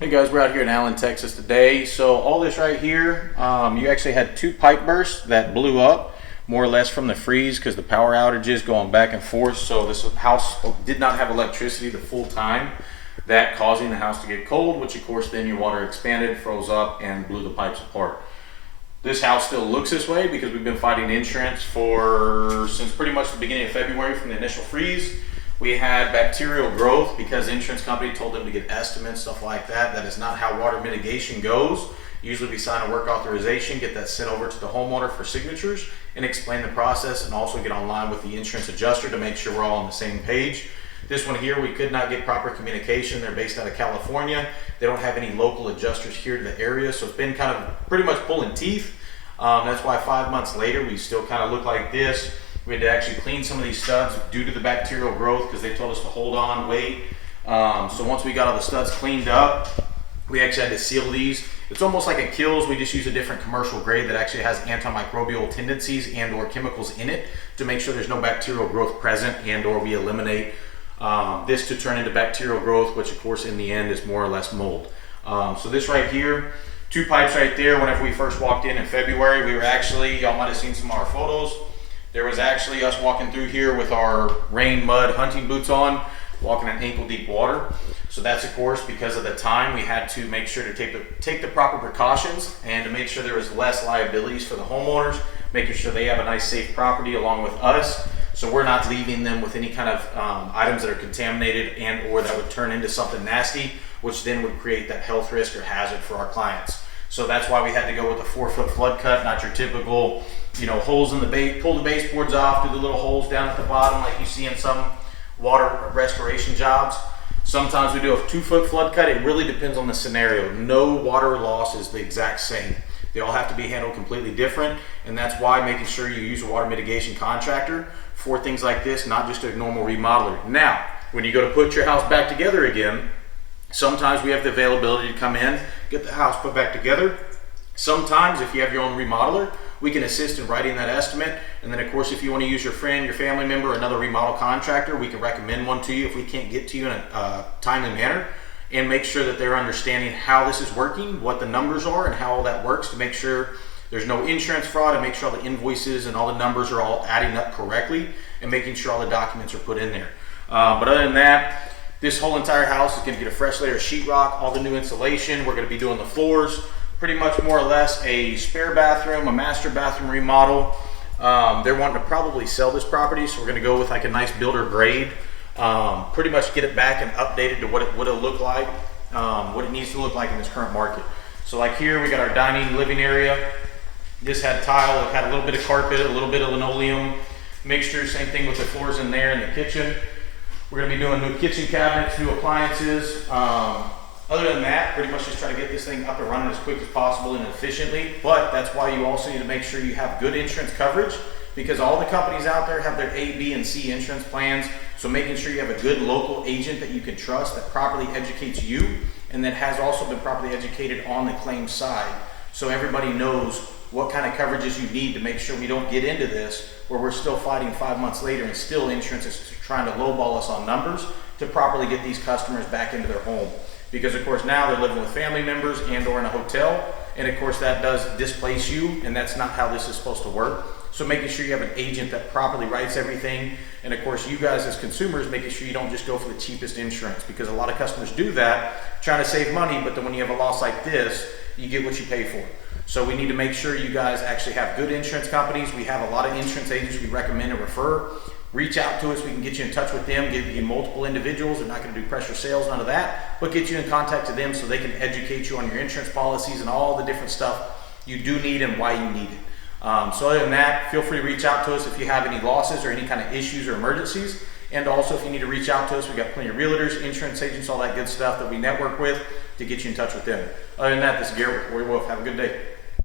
Hey guys, we're out here in Allen, Texas today. So all this right here, you actually had two pipe bursts that blew up more or less from the freeze because the power outages going back and forth. So this house did not have electricity the full time, that causing the house to get cold, which of course then your water expanded, froze up, and blew the pipes apart. This house still looks this way because we've been fighting insurance since pretty much the beginning of February from the initial freeze. We had bacterial growth because the insurance company told them to get estimates, stuff like that. That is not how water mitigation goes. Usually we sign a work authorization, get that sent over to the homeowner for signatures, and explain the process, and also get online with the insurance adjuster to make sure we're all on the same page. This one here, we could not get proper communication. They're based out of California. They don't have any local adjusters here to the area, so it's been kind of pretty much pulling teeth. That's why 5 months later, we still kind of look like this. We had to actually clean some of these studs due to the bacterial growth because they told us to hold on, wait. So once we got all the studs cleaned up, we actually had to seal these. It's almost like it kills. We just use a different commercial grade that actually has antimicrobial tendencies and or chemicals in it to make sure there's no bacterial growth present, and or we eliminate this to turn into bacterial growth, which of course in the end is more or less mold. So this right here, two pipes right there. Whenever we first walked in February, we were actually, y'all might have seen some of our photos. There was actually us walking through here with our rain, mud, hunting boots on, walking in ankle deep water. So that's of course because of the time we had to make sure to take the proper precautions and to make sure there was less liabilities for the homeowners, making sure they have a nice safe property along with us. So we're not leaving them with any kind of items that are contaminated and or that would turn into something nasty, which then would create that health risk or hazard for our clients. So that's why we had to go with a 4-foot flood cut, not your typical, holes in the base, pull the baseboards off, do the little holes down at the bottom like you see in some water restoration jobs. Sometimes we do a 2-foot flood cut. It really depends on the scenario. No water loss is the exact same. They all have to be handled completely different, and that's why making sure you use a water mitigation contractor for things like this, not just a normal remodeler. Now, when you go to put your house back together again, sometimes we have the availability to come in, get the house put back together. Sometimes if you have your own remodeler, we can assist in writing that estimate. And then of course, if you want to use your friend, your family member, or another remodel contractor, we can recommend one to you if we can't get to you in a timely manner, and make sure that they're understanding how this is working, what the numbers are, and how all that works to make sure there's no insurance fraud, and make sure all the invoices and all the numbers are all adding up correctly, and making sure all the documents are put in there. But other than that, this whole entire house is going to get a fresh layer of sheetrock, all the new insulation. We're going to be doing the floors, pretty much more or less a spare bathroom, a master bathroom remodel. They're wanting to probably sell this property, so we're going to go with like a nice builder grade. Pretty much get it back and updated to what it would have looked like, what it needs to look like in this current market. So like here, we got our dining living area. This had tile, it had a little bit of carpet, a little bit of linoleum mixture. Same thing with the floors in there in the kitchen. We're going to be doing new kitchen cabinets, new appliances. Other than that, pretty much just try to get this thing up and running as quick as possible and efficiently. But that's why you also need to make sure you have good insurance coverage, because all the companies out there have their A, B, and C insurance plans. So making sure you have a good local agent that you can trust, that properly educates you, and that has also been properly educated on the claim side, so everybody knows what kind of coverages you need to make sure we don't get into this where we're still fighting 5 months later and still insurance is trying to lowball us on numbers to properly get these customers back into their home. Because of course now they're living with family members and or in a hotel, and of course that does displace you, and that's not how this is supposed to work. So making sure you have an agent that properly writes everything, and of course you guys as consumers making sure you don't just go for the cheapest insurance, because a lot of customers do that trying to save money, but then when you have a loss like this, you get what you pay for. So we need to make sure you guys actually have good insurance companies. We have a lot of insurance agents we recommend and refer. Reach out to us, we can get you in touch with them, give you multiple individuals. They're not going to do pressure sales, none of that, but get you in contact to them so they can educate you on your insurance policies and all the different stuff you do need and why you need it. So other than that, feel free to reach out to us if you have any losses or any kind of issues or emergencies. And also if you need to reach out to us, we've got plenty of realtors, insurance agents, all that good stuff that we network with to get you in touch with them. Other than that, this is Garrett with Warrior Wolf. Have a good day.